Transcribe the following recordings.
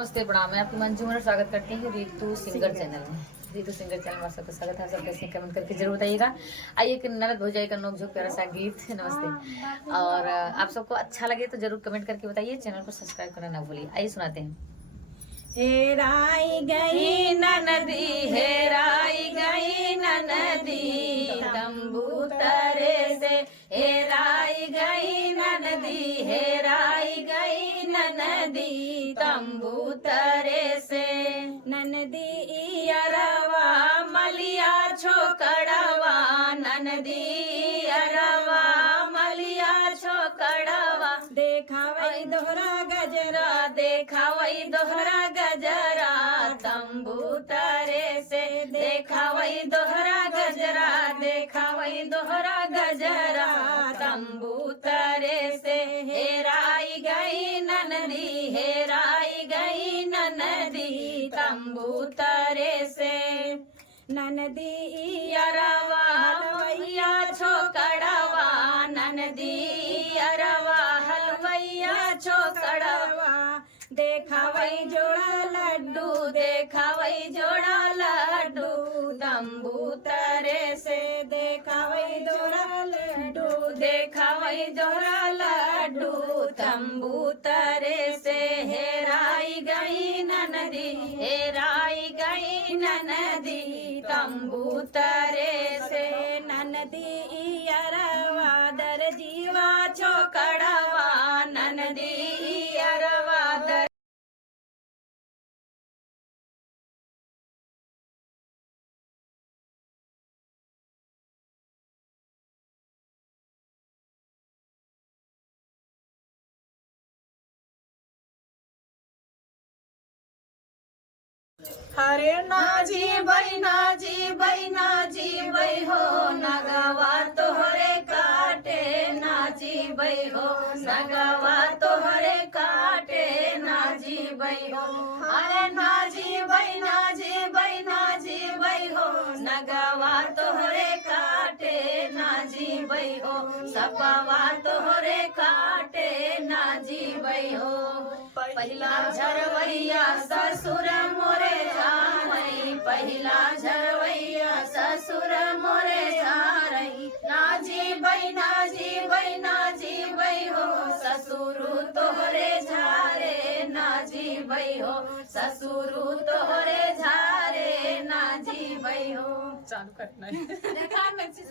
नमस्ते, प्रणाम। मैं आपकी मंजू मेरा स्वागत करती हूँ रीतु सिंगर चैनल में। रीतु सिंगर चैनल में सबका स्वागत है। सब कैसे कमेंट करके जरूर बताइएगा। आइए एक ननद भौजाई का नोकझोंक प्यारा सा गीत नमस्ते। और आप सबको अच्छा लगे तो जरूर कमेंट करके बताइए। चैनल को सब्सक्राइब करना ना भूलिए। आइए सुनाते हैं। हेराई गई ननदी, हेराई गई ननदी, तंबू तरे से हेराई गई ननदी, हेराई गई ननदी, तंबू तरे से। ननदी अरवा मलिया छोकड़वा, ननदी अरवा मलिया छोकड़वा, देखावई दोहरा गजरा, देखावई दोहरा गजरा, तंबू तरे से देखावई दोहरा गजरा, देखावई दोहरा गजरा, तंबू तरे से। हेराई गई ननदी, हेराई गई ननदी, तंबू तरे से। ननदी अरवा हलवैया छोकड़वा, ननदी अरवा हलवैया छोकड़वा, देखावई जोड़ा लड्डू, देखावई जोड़ा लड्डू, तंबू तरे से। देखावई दोहरा लड्डू, देखावई दोहरा लड्डू, तंबू तरे से। हेराई गई ननदी, हेराई गई ननदी, तंबू तरे से। ननदी अरवा दर जीवा छोकड़वा, ननदी अरवा दर। हरे नाजी बई नाजी बई नाजी बई हो, नगवा तोहरे काटे नाजी बई हो, नगवा तोहरे काटे नाजी बई हो। अरे नाजी बई नाजी बई नाजी बई हो, नगवा तोहरे काटे नाजी बई हो, सपवा तोहरे काटे नाजी बई हो। पहिला झरवैया ससुर मोरे झारई, पहिला झरवैया ससुर मोरे झारई, नाजी बई नाजी बई नाजी बई हो, ससुरु तोहरे झारे नाजी बई हो, ससुरु तोहरे झारे नाजी बई हो। चालू करना है।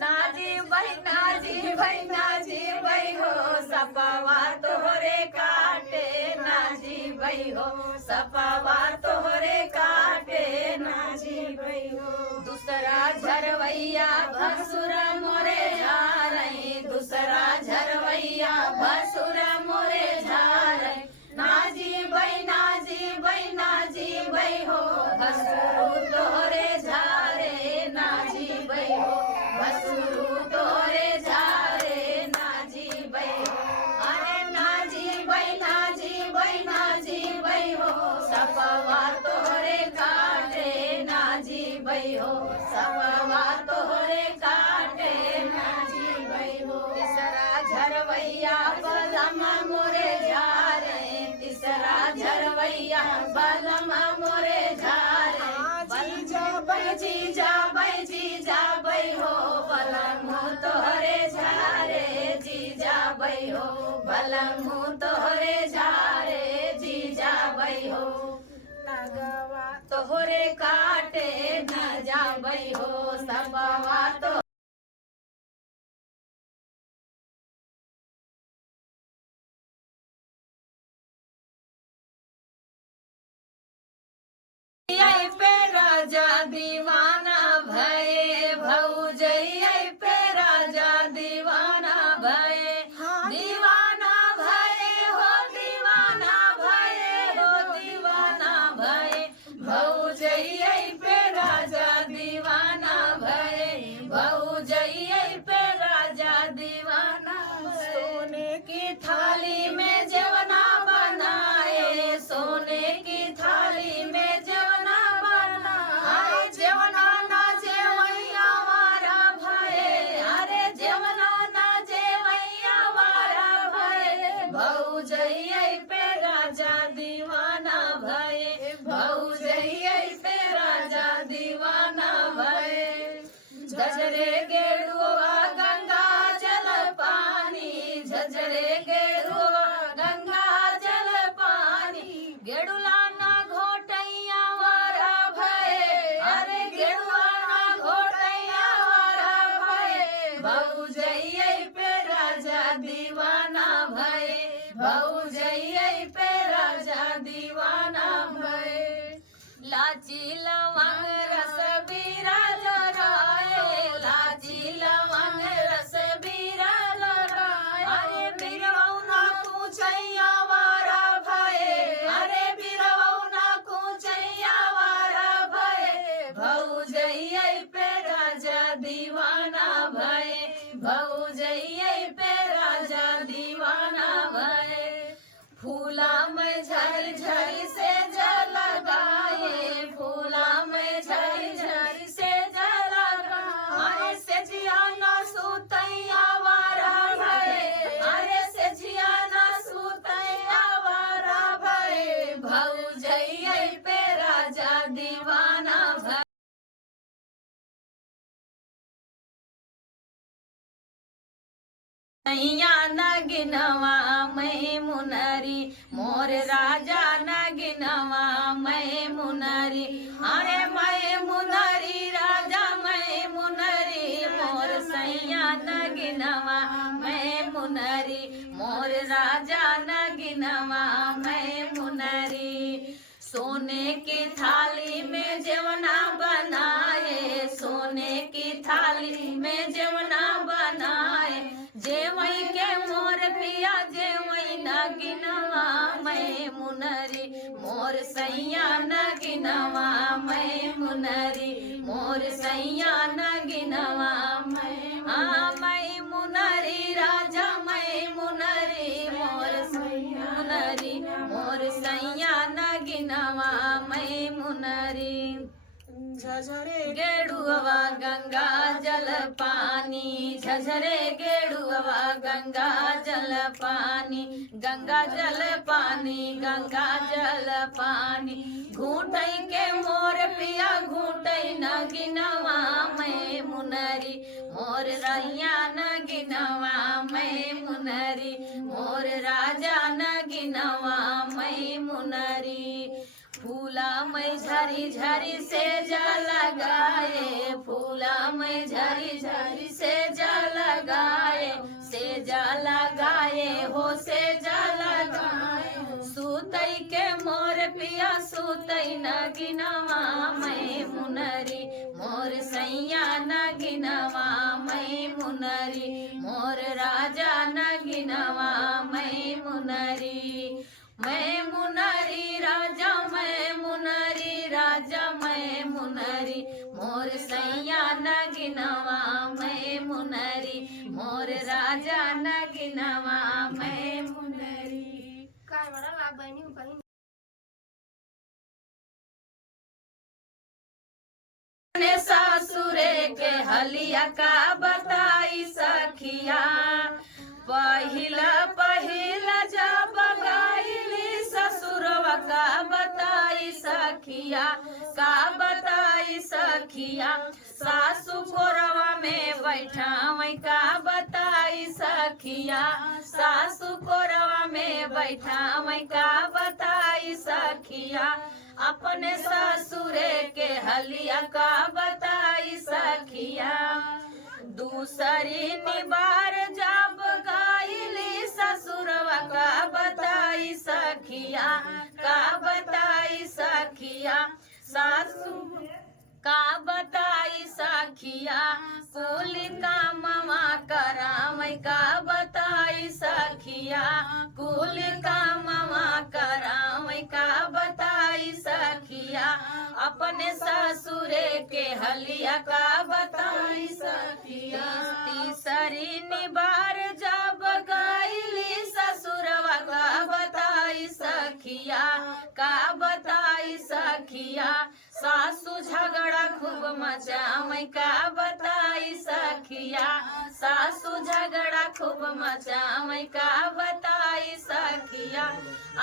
नाजी बई नाजी बई नाजी बई हो, सपवा तोहरे काटे नाजी बई हो, सपवा तोहरे काटे नाजी बई हो। दूसरा झरवैया भसुर मोरे झारई, दूसरा झरवैया भसुर मोरे झारई, नाजी बई नाजी बई नाजी बई हो, भसुरु तोहरे झारे नाजी बई हो, भसुरु तोहरे झारे नाजी बई हो। अरे नाजी बई नाजी बई नाजी बई हो, सपवा तोहरे काटे नाजी बई हो, सपवा तोहरे काटे नाजी बई हो। तीसरा झरवैया बलम मोरे झारे, तीसरा झरवैया बलम मोरे झारे, जीजा जीजा बई जीजा बई हो, बलम तोहरे झारे जीजा बई हो, बलम तोहरे झारे जीजा बई हो। नगवा तोहरे काटे न जा बई हो, सबवा तो पे राजा दीवाना भये, भौजैया पे राजा दीवाना भये, दीवाना भये हो, दीवाना भये हो, दीवाना भये, भौजैया पे राजा दीवाना भये, भौजैया पे राजा दीवाना भये। सोने की थाली में जवना बनाए, सोने की थाली में जवना बनाए, जवना ना जेवैया वारा भये, अरे जवना ना जेवैया वारा भये, भौजैया पे राजा दीवाना भये। गेड़ुला ना घोटैया वारा भये, अरे गेड़ुआ ना घोटैया वारा भये, भौजैया पे राजा दीवाना भये, भौजैया पे राजा दीवाना भये। लाची लवंग रस बीरा लराए, लाची लवंग रस बीरा लराए, अरे बिरौना पूछैया वारा भये, अरे बिरौना पूछैया वारा भये, भौजैया पे राजा दीवाना भये, भौजैया पे राजा दीवाना भये। फूला में झरी झरी से जल लगाए, फूला में झरी झरी से जल लगाए, से जियाना सुतैया वारा भये, अरे से जियाना सुतैया वारा भये, भौजैया पे राजा दीवाना भये। नैया नगिनवा मैं मुनरी, मोर राजा नगिनवा मैं मुनरी, अरे मैं मुनरी राजा मैं मुनरी, मोर सैया नगिनवा मैं मुनरी, मोर राजा नगिनवा मैं मुनरी। सोने की थाली में जेवना बनाए, सोने की थाली में जेवना बनाए, जेवई के मोर पिया जेवई नगिनवा मैं मुनरी, मोर सैया नगिनवा मैं मुनरी, मोर सैया नगिनवा मैं मुनरी राजा मैं मुनरी, मोर सैया मुनरी, मोर सैया नगिनवा मैं मुनरी। झझरे गेड़ुआ गंगा जल पानी, झझरे गेड़ुआ गंगा जल पानी, गंगा जल पानी, गंगा जल पानी, घूटई के मोर पिया घूटई नगिनवा मैं मुनरी, मोर रैया नगिनवा मैं मुनरी, मोर राजा नगिनवा मैं मुनरी। फूला में झरी झरी से जल लगाए, फूला में झरी झरी से जल लगाए, से जल लगाए हो से जल लगाए, सुतई के मोर पिया सुतई नगिनवा मैं मुनरी, मोर सैया नगिनवा मैं मुनरी, मोर राजा नगिनवा मैं मुनरी। मैं मुनरी राजा मैं मुनरी राजा मैं मुनरी, मोर सैया नगिनवा मैं मुनरी, मोर राजा नगिनवा मैं मुनरी। काय म्हणा लाग बहिणी बहिणी ने सासुरे के हलिया का बताई सखिया, पहिला पहिला जब गाइली ससुरवा का बताई सखिया, का बताई सखिया, सासु कोरवा में बैठा वही का बताई सखिया, सासु कोरवा में बैठा वही का बताई सखिया, अपने ससुरे के हलिया का बताई सखिया। दूसरी निबार जब गाइली ससुरवा का बताई सखिया, का बताई सखिया, सासु का बताई सखिया, कुली का ममा करावई का बताई सखिया, कुली का ममा करावई का बताई सखिया, अपने ससुरे के हलिया का बताई सखिया। तीसरी निबार जब गाइली ससुरवा का बताई सखिया, का बताई सखिया, सासु झगड़ा खूब मचावई का बताई सखिया, सासु झगड़ा खूब मचावई का बताई सखिया,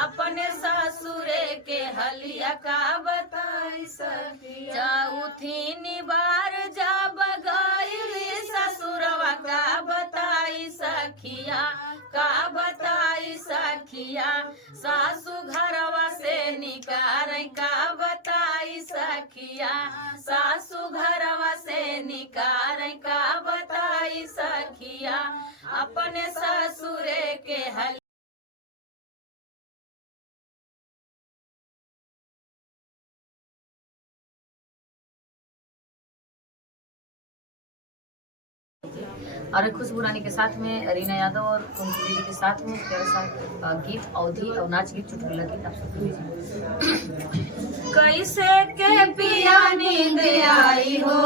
अपने ससुरे के हलिया का बताई सखिया। चौथी निबार जब गइली ससुरवा का बताई सखिया, का बताई सखिया, सासु घरवा से निकार का बताई सखिया सासू घरवा से निकार का बताई सखिया अपने ससुरे के हल और खुशबू रानी के साथ में रीना यादव और उनकी दीदी के साथ में प्यारा सा गीत अवधि और नाच गीत चुटकुला गीत आप सबको भेजिए। कैसे के पिया नींद आई हो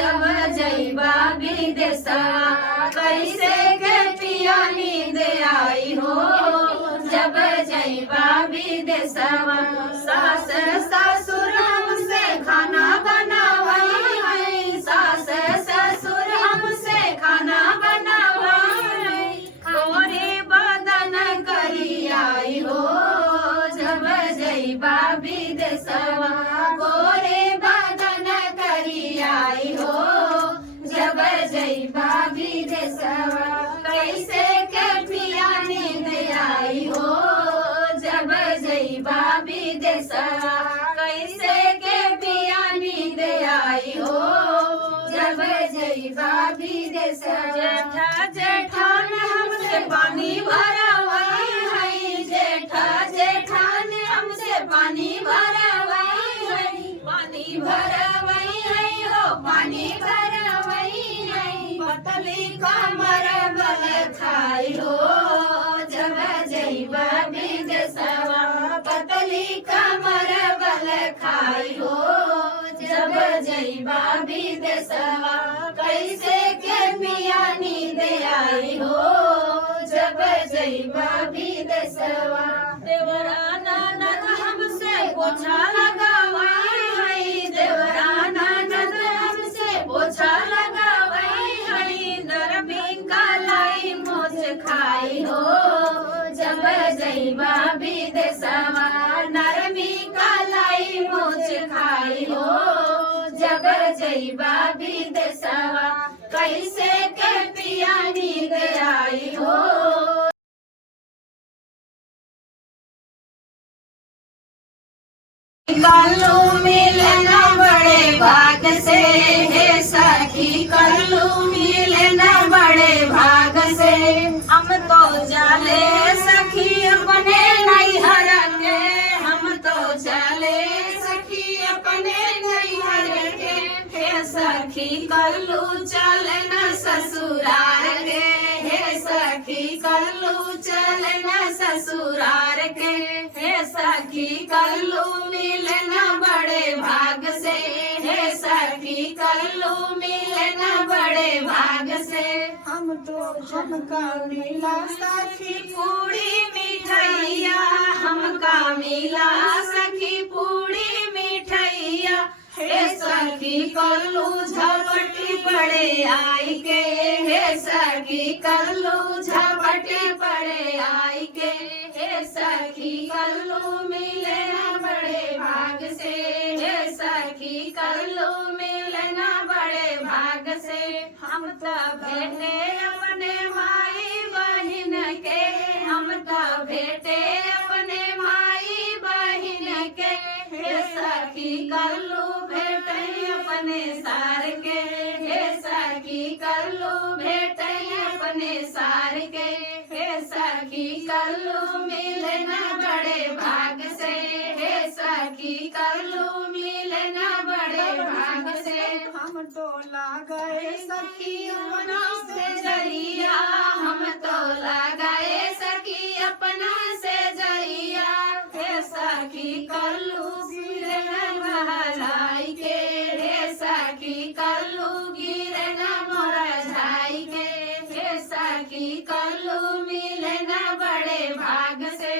जब जइबा विदेशा कैसे के पिया नींद आई हो जब जइबा विदेशा सास ससुर हमसे खाना बनावई सास ससुर हमसे खाना बनावई गोरे बदन करी आई हो जब जइबा विदेशवा गोरे बदन करी आई हो जब जइबा विदेशवा कैसे के पिया नींद आई हो जब जइबा विदेशवा कैसे के पिया नींद आई हो जब जइबा विदेशवा जेठा जेठान हमसे पानी भरवाई है जेठा जेठान हमसे पानी भरवाई है पानी भरवाई है हो पानी भरवाई है पतली कमर बल खाई हो जब जइबा विदेशवा पतली कमर बल खाई हो जब जइबा विदेशवा कैसे के पिया नींद आई हो जब जइबा विदेशवा देवरा ननद हमसे पोछा लगावाई है देवरा ननद हमसे पोछा लगावाई है नरमी कालाई मोच खाई हो जब जइबा विदेशवा नरमी कालाई मोच खाई हो जब जइबा विदेशवा कैसे के पिया नींद आई हो कल्लू मिलना बड़े भाग से हे सखी कल्लू मिलना बड़े भाग से हम तो जाले सखी अपने नैहर के हम तो जाले सखी अपने नैहर के हे सखी कल्लू चलना ससुराल के हे सखी कल्लू चलना ससुराल के हे सखी कल्लू मिलना बड़े भाग से हे सखी कल्लू मिलना बड़े भाग से हम तो झमका मिला सखी पूरी मिठाइया हमका मिला सखी पूरी मिठाइया हे सखी कल्लू झपटी पड़े आई के हे सखी कल्लू झपटी पड़े आई के हे सखी कल्लू मिलना बड़े भाग से हे सखी कल्लू मिलना बड़े भाग से हम तो भेटे अपने माई बहन के हम तो भेटे अपने माई बहन के हे सखी कल्लू भेटे अपने सार के हे सखी कल्लू भेटे अपने सार के हे सखी कल्लू मिलना बड़े भाग से हे सखी कल्लू मिलना बड़े भाग से हम तो लगाए सखी अपना से जरिया हम तो लगाए सखी अपना से जरिया हे सखी कल्लू गिरना महलाई के हे सखी कल्लू गिरना मोरझाई के हे सखी कल्लू मिलना बड़े भाग से